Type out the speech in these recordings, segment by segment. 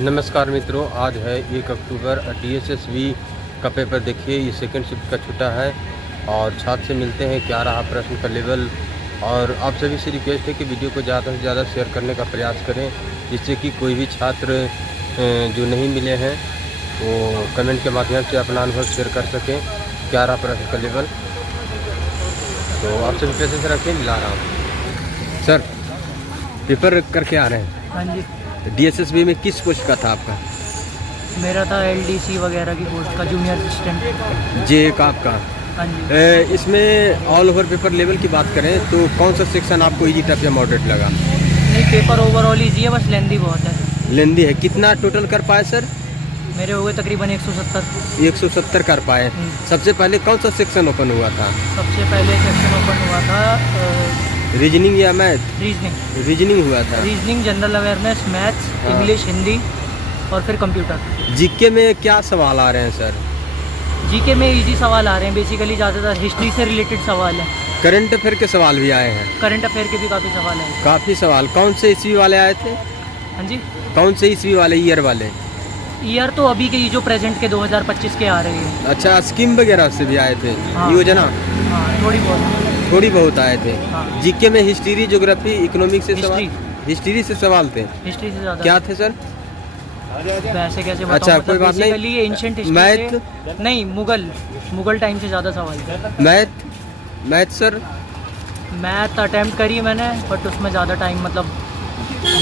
नमस्कार मित्रों, आज है 1 अक्टूबर। DSSB का पेपर देखिए, ये सेकंड शिफ्ट का छुट्टा है और छात्र से मिलते हैं क्या रहा प्रश्न का लेवल। और आप सभी से रिक्वेस्ट है कि वीडियो को ज़्यादा से ज़्यादा शेयर करने का प्रयास करें, जिससे कि कोई भी छात्र जो नहीं मिले हैं वो कमेंट के माध्यम से अपना अनुभव शेयर कर सकें क्या रहा प्रश्न का लेवल। तो आप सभी पैसे से रखें, मिला रहा हूँ। सर, पेपर करके आ रहे हैं? हाँ जी, DSSB में किस पोस्ट का था आपका? मेरा था LDC वगैरह की पोस्ट का, जूनियर असिस्टेंट। जे का आपका? हाँ जी। इसमें ऑल ओवर पेपर लेवल की बात करें तो कौन सा सेक्शन आपको इजी टफ या मॉडरेट लगा? नहीं, पेपर ओवरऑल ईजी है, बस लेंदी बहुत है। लेंदी है। कितना टोटल कर पाए सर? मेरे हो गए तकरीबन 170। 170 कर पाए। सबसे पहले कौन सा सेक्शन ओपन हुआ था? सबसे पहले सेक्शन ओपन हुआ था रीजनिंग या मैथ? रीजनिंग। रीजनिंग हुआ था। Reasoning, general awareness, maths, English, Hindi और फिर कंप्यूटर। जीके में क्या सवाल आ रहे हैं सर? जीके में इजी सवाल आ रहे हैं, बेसिकली ज़्यादातर हिस्ट्री से रिलेटेड सवाल है। करंट अफेयर के सवाल भी आए हैं? करंट अफेयर के भी काफ़ी सवाल हैं। काफ़ी सवाल। कौन से ईस्वी वाले आए थे? हाँ जी, कौन से ईस्वी वाले, ईयर वाले? ईयर तो अभी के, जो प्रेजेंट के 2025 के आ रहे हैं। अच्छा, स्कीम वगैरह से भी आए थे? हाँ। योजना हाँ, थोड़ी बहुत आए थे। हाँ। जीके में हिस्ट्री, ज्योग्राफी, इकोनॉमिक्स से सवाल? हिस्ट्री से सवाल थे। हिस्ट्री से ज़्यादा क्या थे सर? वैसे कैसे बताऊं? अच्छा, कोई बात नहीं। Basically ancient history math? नहीं, मुगल टाइम से ज़्यादा सवाल थे। Math sir? मैथ अटेम्प्ट करी मैंने, बट उसमें ज़्यादा टाइम मतलब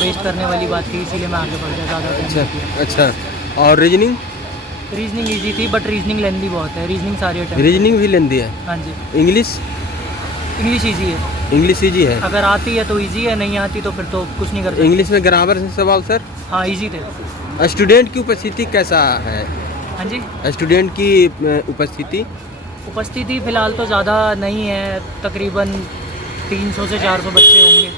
वेस्ट करने वाली बात थी, इसीलिए मैं आगे बढ़ गया ज़्यादा। अच्छा। और रीजनिंग? रीजनिंग ईजी थी, बट रीजनिंग लेंदी बहुत है। रीजनिंग सारी अटेम्प्ट। रीजनिंग भी लेंदी है? हाँ जी। इंग्लिश? इंग्लिश ईजी है। इंग्लिश ईजी है? अगर आती है तो ईजी है, नहीं आती तो फिर तो कुछ नहीं करते। इंग्लिश में ग्रामर से सवाल सर? हाँ, ईजी थे। स्टूडेंट की उपस्थिति कैसा है? हाँ जी, स्टूडेंट की उपस्थिति फ़िलहाल तो ज़्यादा नहीं है, तकरीबन 300 से 400 बच्चे होंगे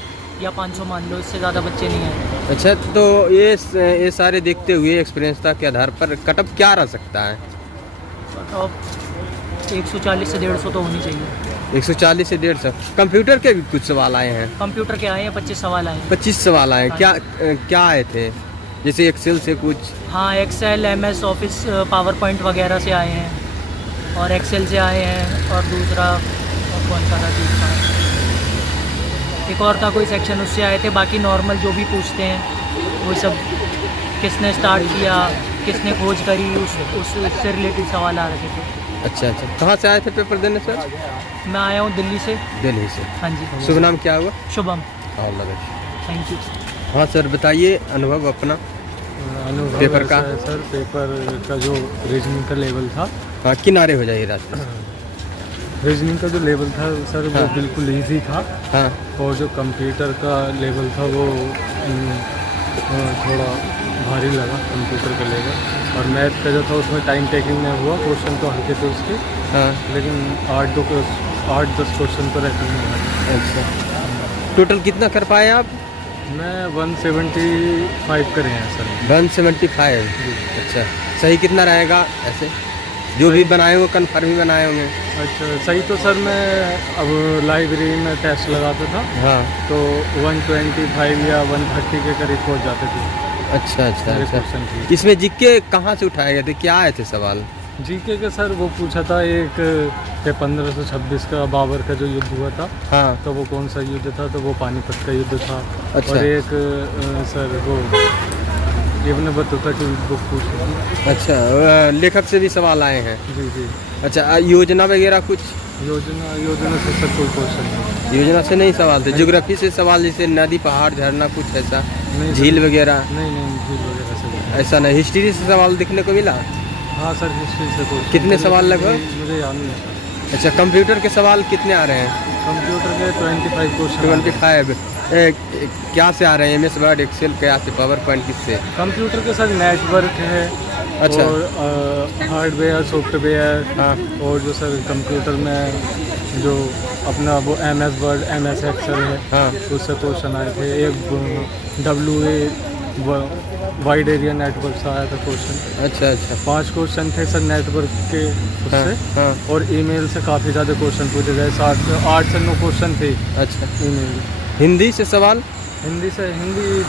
या 500 मान लो, इससे ज़्यादा बच्चे नहीं हैं। अच्छा, तो ये सारे देखते हुए एक्सपीरियंसता के आधार पर कटअप क्या रह सकता है? तो 140 से 150 तो होनी चाहिए। 140 से 150। कंप्यूटर के भी कुछ सवाल आए हैं? कंप्यूटर के आए हैं 25 सवाल आए हैं। 25 सवाल आए। क्या आए थे? जैसे एक्सेल से कुछ? हाँ, Excel, MS office, PowerPoint वगैरह से आए हैं और एक्सेल से आए हैं। और दूसरा और कौन सा था, दूसरा एक और था कोई सेक्शन, उससे आए थे। बाकी नॉर्मल जो भी पूछते हैं वो सब, किसने स्टार्ट किया, किसने खोज करी, उससे रिलेटेड सवाल आ रहे थे। अच्छा। कहाँ से आए थे पेपर देने सर? मैं आया हूँ दिल्ली से। दिल्ली से। हाँ जी। शुभ नाम क्या हुआ? शुभम। Thank you. हाँ सर, बताइए अनुभव अपना अनुभव पेपर का। सर, पेपर का जो रीजनिंग का लेवल था। हाँ, किनारे हो जाइए रास्ते। रीजनिंग का जो लेवल था सर, वो हाँ। बिल्कुल इजी था। हाँ। और जो कंप्यूटर का लेवल था वो थोड़ा भारी लगा, कंप्यूटर का लेवल। और मैथ का जो था उसमें टाइम टेकिंग में हुआ, क्वेश्चन तो हल्के थे उसके। हाँ। लेकिन 8-10 क्वेश्चन तो रहते हैं। अच्छा, टोटल कितना कर पाए आप? मैं 175 करे हैं सर। 175? अच्छा, सही कितना रहेगा ऐसे? जो भी बनाए हो कन्फर्म ही बनाए होंगे? अच्छा, सही तो सर मैं अब लाइब्रेरी में टेस्ट लगाता था। हाँ। तो 125 या 130 के करीब पहुंच जाते थे। अच्छा। इसमें जीके कहाँ से उठाए गए थे, क्या आए थे सवाल? जीके के सर वो पूछा था एक 1526 का बाबर का जो युद्ध हुआ था। हाँ। तो वो कौन सा युद्ध था? तो वो पानीपत का युद्ध था। अच्छा। और एक सर वो इब्न बतूता की बुक पूछी थी। अच्छा, लेखक से भी सवाल आए हैं? जी। अच्छा, योजना वगैरह कुछ? योजना से सर कोई क्वेश्चन नहीं। योजना से नहीं सवाल थे? ज्योग्राफी से सवाल, जैसे नदी, पहाड़, झरना, कुछ ऐसा, झील वगैरह? नहीं, झील वगैरह से ऐसा नहीं। हिस्ट्री से सवाल दिखने को मिला? हाँ सर, हिस्ट्री से क्वेश्चन। कितने सवाल लगभग? मुझे याद नहीं है। अच्छा, कंप्यूटर के सवाल कितने आ रहे हैं? कंप्यूटर के 25 क्वेश्चन। 25? क्या से आ रहे हैं? MS वर्ड, एक्सेल, क्या से, पावर पॉइंट, किससे? कंप्यूटर के साथ नेटवर्क है। अच्छा। और हार्डवेयर, सॉफ्टवेयर। हाँ। और जो सर कंप्यूटर में जो अपना वो MS वर्ड, MS एक्सेल है। हाँ। उससे क्वेश्चन आए थे। एक WA वाइड एरिया नेटवर्क से आया था क्वेश्चन। अच्छा। 5 क्वेश्चन थे सर नेटवर्क के उससे। हाँ। और ईमेल से काफ़ी ज़्यादा क्वेश्चन पूछे गए। 8 से 9 क्वेश्चन थे। अच्छा। ईमेल। हिंदी से सवाल? हिंदी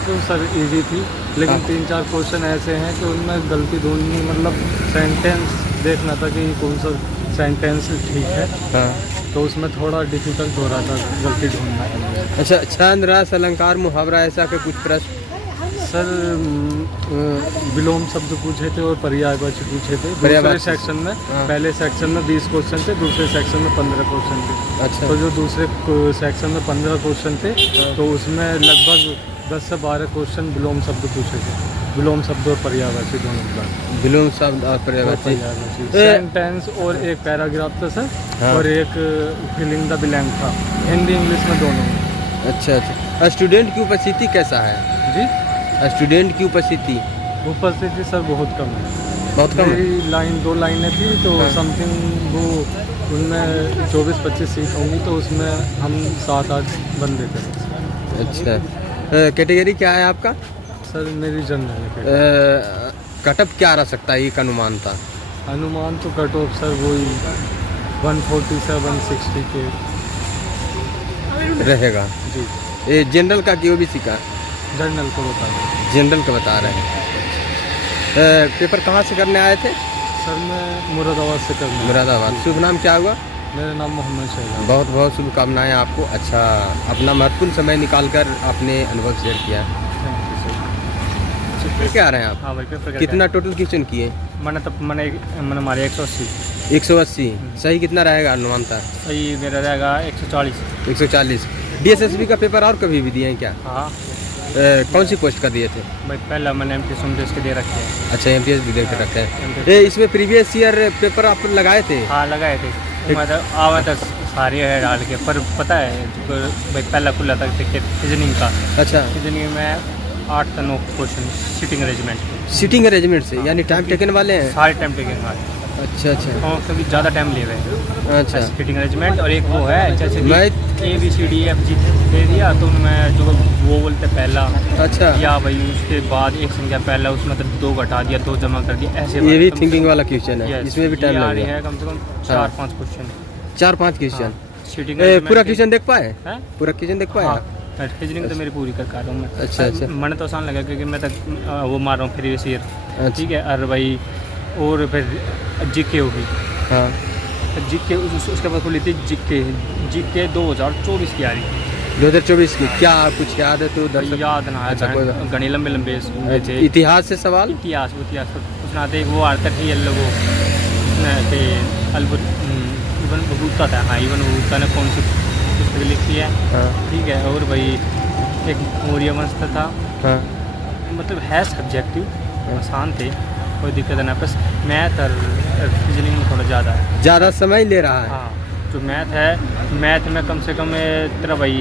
तो सर इजी थी, लेकिन हाँ। 3-4 क्वेश्चन ऐसे हैं कि उनमें गलती ढूंढनी, मतलब सेंटेंस देखना था कि कौन सा सेंटेंस ठीक है, हाँ। तो उसमें थोड़ा डिफिकल्ट हो रहा था गलती ढूंढना। अच्छा, छंद रस अलंकार मुहावरा ऐसा के कुछ प्रश्न? सर विलोम शब्द पूछे थे और पर्यायवाची पूछे थे दूसरे पर्यायवाची। सेक्शन में। हाँ। पहले सेक्शन में 20 क्वेश्चन थे, दूसरे सेक्शन में 15 क्वेश्चन थे। अच्छा। तो जो दूसरे सेक्शन में 15 क्वेश्चन थे, तो उसमें लगभग 10 से 12 क्वेश्चन विलोम शब्द पूछे थे, विलोम शब्द और पर्यायवाची दोनों का। विलोम शब्द और पर्यायवाची। सेंटेंस और एक पैराग्राफ था सर। हाँ। और एक फिलिंग द ब्लैंक था, हिंदी इंग्लिश में दोनों में। अच्छा अच्छा। स्टूडेंट की उपस्थिति कैसा है? जी, स्टूडेंट की उपस्थिति उपस्थिति सर बहुत कम है। बहुत कम है। मेरी 2 लाइनें थी, तो हाँ। समथिंग वो उनमें 24-25 सीट होंगी, तो उसमें हम 7-8 बंदे थे। अच्छा। कैटेगरी क्या है आपका? सर मेरी जनरल है। कटअप क्या रह सकता है, एक अनुमान था? अनुमान तो कट ऑफ सर वही 140 से 160 के रहेगा। जी, ये जनरल का कि ओबीसी का? जनरल को बता दें। जनरल का बता रहे हैं। पेपर कहाँ से करने आए थे? सर मैं मुरादाबाद से करना है। मुरादाबाद। शुभ नाम क्या हुआ? मेरा नाम मोहम्मद शहजाद। बहुत बहुत शुभकामनाएं आपको। अच्छा, अपना महत्वपूर्ण समय निकालकर आपने अनुभव शेयर किया। Thank you sir. पेपर क्या आ रहे हैं आप? हाँ भाई, पेपर कितना टोटल क्वेश्चन किए? मैंने हमारे 180। 180। सही कितना रहेगा अनुमान था? सही मेरा रहेगा 140। 140। डीएसएसबी का पेपर और कभी भी दिए हैं क्या? हाँ कौन सी पोस्ट का दिए थे? भाई, पहला मैंने एमटी सुमडेस के दे रखे हैं। अच्छा, एमटीएस भी देख के रखे हैं। MTS इसमें प्रीवियस ईयर पेपर आप लगाए थे? हाँ लगाए थे, मतलब आवा था सारे है डाल के, पर पता है भाई पहला खुला था रीजनिंग का। अच्छा। रीजनिंग में 8 से 9 question sitting arrangement. Sitting arrangement से, यानी टाइम टेकन वाले हैं? सारे टाइम टेकिंग वाले। अच्छा अच्छा। और कभी ज़्यादा टाइम ले रहे हैं। अच्छा। सिटिंग अरेंजमेंट और एक वो है जैसे मैं ABCDEFG दे दिया, तो मैं जो वो बोलते पहला, अच्छा, या भाई उसके बाद एक संख्या पहला, उसमें तो 2 घटा दिया, 2 जमा कर दिया, ऐसे ये भी कम से थिंकिंग कम- वाला क्वेश्चन है। Yes, इसमें भी टाइम ये आ लग रही गया। है कम से कम हाँ। 4-5 क्वेश्चन। 4-5 क्वेश्चन। सिटिंग पूरा क्वेश्चन देख पाए? है। पूरा क्वेश्चन देख पाए? हाँ, रीजनिंग तो मेरी पूरी कर रहा हूँ मैं। अच्छा, अच्छा। मैंने तो आसान लगा क्योंकि मैं तक वो मार रहा हूँ प्रीवियस ईयर। अच्छा। ठीक है, और भाई और फिर जीके होगी। हाँ। जीके उसके बाद खुली थी जीके 2024 की आ रही। 2024 की क्या कुछ याद है तो दर्शक? याद ना अच्छा, कोई बात- है, गणी लंबे लंबे थे। इतिहास से सवाल? इतिहास उसमें आते एक वो आता थी ये लोगों उसमें थे इवन बबूता था। हाँ, इवन बबूता ने कौन सी पुस्तक लिखी है। हाँ ठीक है, और भाई एक मौर्य वंश था। हाँ। मतलब है सब्जेक्टिव, आसान थे, कोई दिक्कत नहीं। बस मैथ और रीजनिंग में थोड़ा ज़्यादा है। ज़्यादा समय ले रहा है। हाँ, जो मैथ है, मैथ में कम से कम तेरा भाई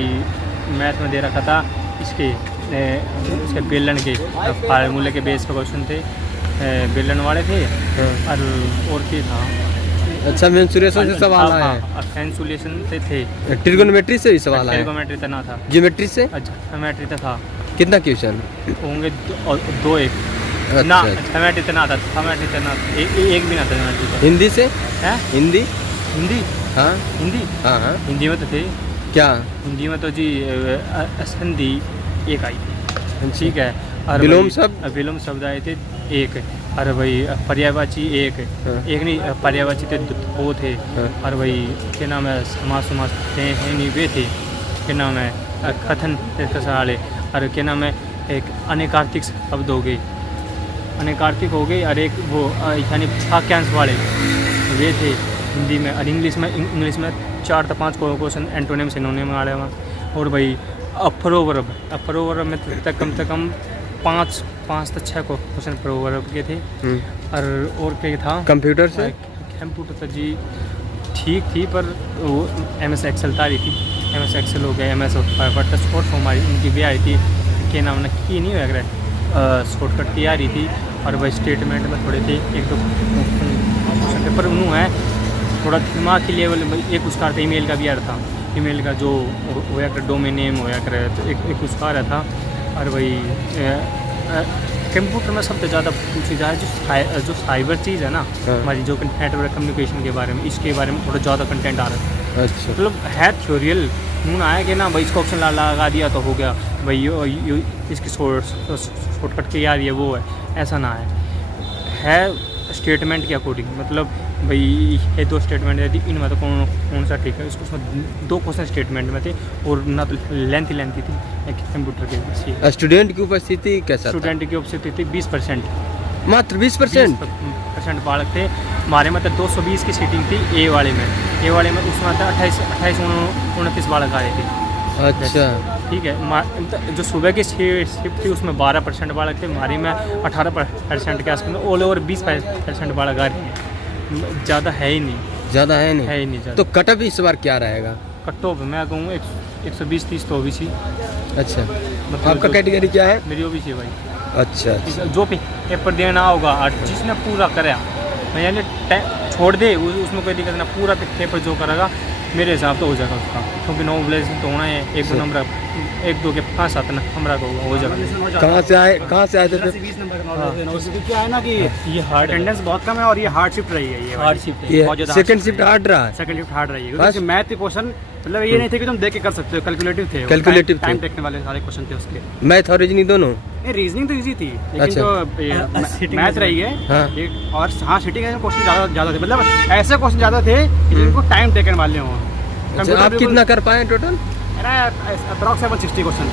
मैथ में दे रखा था इसके बेलन के फार्मूले के बेस पर क्वेश्चन थे। बेलन वाले थे। हाँ। और क्या था? अच्छा, मेंसुरेशन से सवाल आए हैं। हाँ, ट्रांसलेशन से थे। ट्रिगोनोमेट्री से भी सवाल आए हैं। ट्रिगोनोमेट्री तो ना था। ज्योमेट्री से अच्छा, ज्योमेट्री तो था। कितना क्वेश्चन होंगे 2-1 ना। ज्योमेट्री तो ना था, ज्योमेट्री तो ना था, एक भी ना था ज्योमेट्री तो। हिंदी से? है हिंदी? हिंदी हाँ हिंदी हाँ हाँ। हिंदी में तो थे। क्या? हिंदी में तो जी संधि एक आई थी। ठीक है, और विलोम भाई- शब्द? विलोम शब्द आए थे एक। और भाई पर्यायवाची एक। हाँ। एक नहीं, पर्यायवाची थे 2 थे। हाँ। और भाई क्या नाम है, समास थे नहीं वे थे, क्या नाम है, कथन वाले। और क्या नाम है, एक अनेकार्थिक शब्द हो गए, अनेकार्थिक हो गई। और एक वो यानी वाक्यांश वाले वे थे हिंदी में। और इंग्लिश में 4 से 5 क्वेश्चन एंटोनिम सिनोनिम वाले वहाँ। और भाई अप्रोवर्ब में तक कम से कम 5 से 6 क्वेश्चन प्रोवर्ब के थे। और क्या था? कंप्यूटर से? कंप्यूटर तो जी ठीक थी, पर वो MS एक्सेल आ रही थी। MS एक्सेल हो गया, MS वर्ड तो शॉर्ट फॉर्म आ रही इनकी भी आई थी। क्या नाम ना की नहीं हो रहा, शॉर्टकट की आ रही थी। और भाई स्टेटमेंट में थोड़े थे 1-2 क्वेश्चन, पर उन्होंने है थोड़ा दिमाग की लेवल में। एक उसका था ईमेल का भी आ रहा था, ईमेल का जो होया कर डोमेन नेम होया कर, तो एक उसका आ रहा था। और भाई कंप्यूटर में सबसे ज़्यादा पूछी जाए जो साइबर चीज़ है ना हाँ। हमारी, जो नेटवर्क कम्युनिकेशन के बारे में, इसके बारे में थोड़ा ज़्यादा कंटेंट आ रहा है। अच्छा मतलब है थ्योरियल नून आया कि ना भाई इसको ऑप्शन लगा दिया तो हो गया भाई यो इसकी शॉर्टकट के यार ये वो है, ऐसा ना है स्टेटमेंट के अकॉर्डिंग। मतलब भाई ये 2 स्टेटमेंट दी इनमें तो कौन सा ठीक है, इसको उसमें 2 क्वेश्चन स्टेटमेंट में थे और ना तो लेंथी थी एक कंप्यूटर के बस। स्टूडेंट की उपस्थिति कैसा था? स्टूडेंट की उपस्थिति थी 20%, मात्र 20%? 20% बालक थे हमारे में। तो 220 की सीटिंग थी ए वाले में उसमें था 28-29 बालक आए थे। अच्छा ठीक है। जो सुबह की शिफ्ट थी उसमें 12% बालक थे, हमारी में 18% के आसपास, ऑल ओवर 20% बालक आ रहे हैं, ज़्यादा है ही नहीं। ज़्यादा है नहीं? है ही नहीं ज़्यादा। तो कटअप इस बार क्या रहेगा? कट ऑफ मैं कहूँ 120-30 तो OBC। अच्छा, मतलब आपका कैटेगरी क्या है? मेरी OBC है भाई। अच्छा, जो पेपर देना होगा और जिसने पूरा करा मैं यानी छोड़ दे उसमें कोई दिक्कत ना, पूरा पेपर जो करेगा मेरे हिसाब तो हो जाएगा उसका, क्योंकि 9 ब्लेसिंग तो होना है, 1-2 नंबर 1-2 के 5-7 नंबर का हो जाएगा। कहाँ से आए थे? 20 नंबर का नॉलेज है उसमें क्या है ना कि ये हार्ड अटेंडेंस बहुत कम है और ये हार्ड शिफ्ट रही है। ये हार्ड शिफ्ट ये बहुत ज़्यादा सेकंड शिफ्ट हार्ड रहा है? सेकंड शिफ्ट हार्ड रही है बस? क्योंकि मैथ के क्वेश्चन मतलब ये नहीं थे कि तुम देख के कर सकते हो, कैलकुलेटिव थे। Calculative थे। टाइम टेकने वाले सारे क्वेश्चन थे उसके। मैथ और रीजनिंग दोनों? नहीं, रीजनिंग तो इजी थी लेकिन अच्छा। जो मैथ रही है हाँ। और हाँ सिटिंग के क्वेश्चन ज़्यादा थे, मतलब ऐसे क्वेश्चन ज़्यादा थे कि जिनको टाइम टेकन वाले हों। अच्छा, आप कितना कर पाए टोटल? मेरा अप्रॉक्स 160 क्वेश्चन।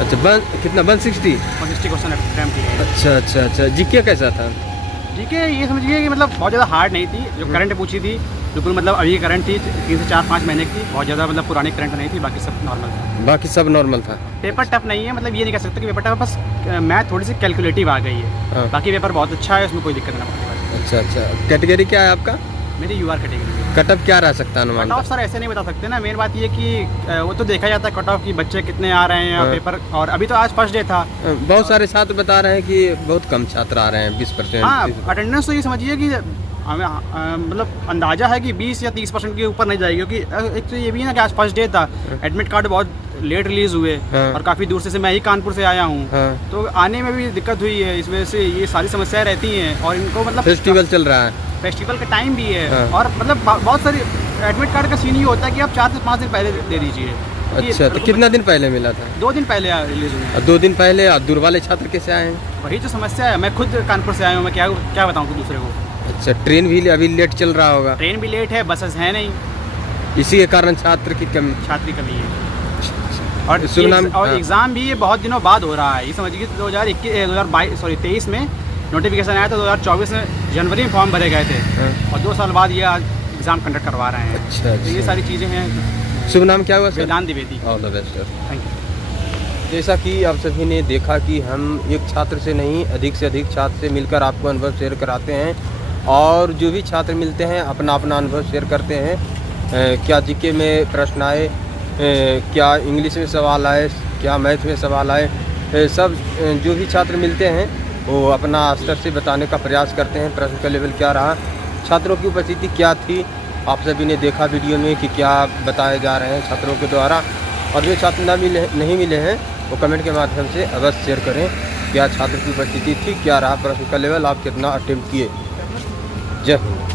अच्छा, कितना 160? 160 क्वेश्चन अटैम्प्ट किए। अच्छा, जीके कैसा था? जीके ये समझिए कि मतलब बहुत ज़्यादा हार्ड नहीं थी। जो करंट पूछी थी बिल्कुल मतलब अभी करंट थी 3 से 4-5 महीने की, बहुत ज़्यादा मतलब पुरानी करंट नहीं थी, बाकी सब नॉर्मल था। बाकी सब नॉर्मल था? पेपर टफ नहीं है, मतलब ये नहीं कह सकते कि पेपर टफ, बस मैथ थोड़ी सी कैलकुलेटिव आ गई है। हाँ। बाकी पेपर बहुत अच्छा है, उसमें कोई दिक्कत ना पड़ती। अच्छा, कैटेगरी क्या है आपका? मेरी UR कैटेगरी। कट ऑफ क्या रह सकता है कट अनुमान? ऑफ सर ऐसे नहीं बता सकते ना, मेन बात ये कि वो तो देखा जाता है कट ऑफ की बच्चे कितने आ रहे हैं हाँ। पेपर, और अभी तो आज फर्स्ट डे था। बहुत सारे छात्र बता रहे हैं कि बहुत कम छात्र आ रहे हैं, 20%। हाँ, अटेंडेंस तो ये समझिए कि हमें मतलब अंदाजा है कि 20 या 30% के ऊपर नहीं जाएगी, क्योंकि एक तो ये भी है ना कि आज फर्स्ट डे था, एडमिट कार्ड बहुत लेट रिलीज़ हुए हाँ। और काफ़ी दूर से मैं ही कानपुर से आया हूँ। हाँ। तो आने में भी दिक्कत हुई है, इस वजह से ये सारी समस्याएं रहती हैं। और इनको मतलब फेस्टिवल चल रहा है, फेस्टिवल का टाइम भी है। हाँ। और मतलब बहुत सारी एडमिट कार्ड का सीन ये होता है कि आप 4 से 5 दिन पहले दे दीजिए। अच्छा, तो कितना दिन पहले मिला था? 2 दिन पहले रिलीज हुई है। 2 दिन पहले। और दूर वाले छात्र कैसे आए हैं? वही जो समस्या है, मैं खुद कानपुर से आया हूँ, मैं क्या बताऊँ दूसरे को। अच्छा, ट्रेन भी अभी लेट चल रहा होगा? ट्रेन भी लेट है, बसेस हैं नहीं, इसी के कारण छात्र की कमी, छात्र की कमी है। और शुभ नाम? और हाँ। एग्ज़ाम भी ये बहुत दिनों बाद हो रहा है। ये समझिए 2023 में नोटिफिकेशन आया था, 2024 में जनवरी में फॉर्म भरे गए थे हाँ। और 2 साल बाद ये एग्ज़ाम कंडक्ट करवा रहे हैं। अच्छा, तो ये सारी चीज़ें हैं। शुभ नाम क्या हुआ sir? Vedant Dwivedi. All the best sir. Thank you. जैसा कि आप सभी ने देखा कि हम एक छात्र से नहीं, अधिक से अधिक छात्र से मिलकर आपको अनुभव शेयर कराते हैं, और जो भी छात्र मिलते हैं अपना अपना अनुभव शेयर करते हैं। क्या जीके में प्रश्न आए, क्या इंग्लिश में सवाल आए, क्या मैथ में सवाल आए, सब जो भी छात्र मिलते हैं वो अपना स्तर से बताने का प्रयास करते हैं। प्रश्न का लेवल क्या रहा, छात्रों की उपस्थिति क्या थी, आप सभी ने देखा वीडियो में कि क्या बताए जा रहे हैं छात्रों के द्वारा। और जो छात्र नहीं मिले हैं वो कमेंट के माध्यम से अवश्य शेयर करें, क्या छात्र की उपस्थिति थी, क्या रहा प्रश्न का लेवल, आप कितना अटेम्प्ट किए। जय हिंद।